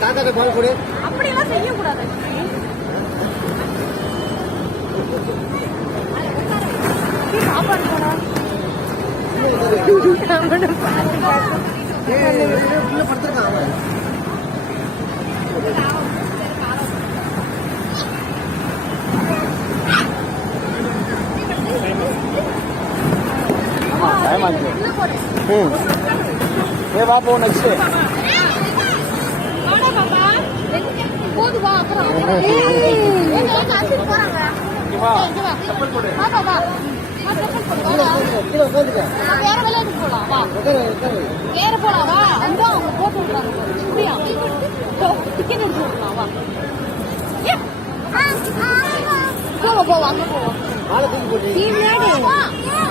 தாத்தாட்ட பால் கொடு. அப்படியெல்லாம் செய்யக்கூடாது. சாப்பாடு போடா. பாப்போம் நெக்ஸ்ட் போதுவா அப்புறம் வேற விளையாட்டுக்கு போலாம் வா வேற போலாம் வா அங்க அவங்க போட்டு விடுறாங்க புரியா டிக்கெட் எடுத்து விடலாம் வா போவோம் போவோம் அங்க போவோம்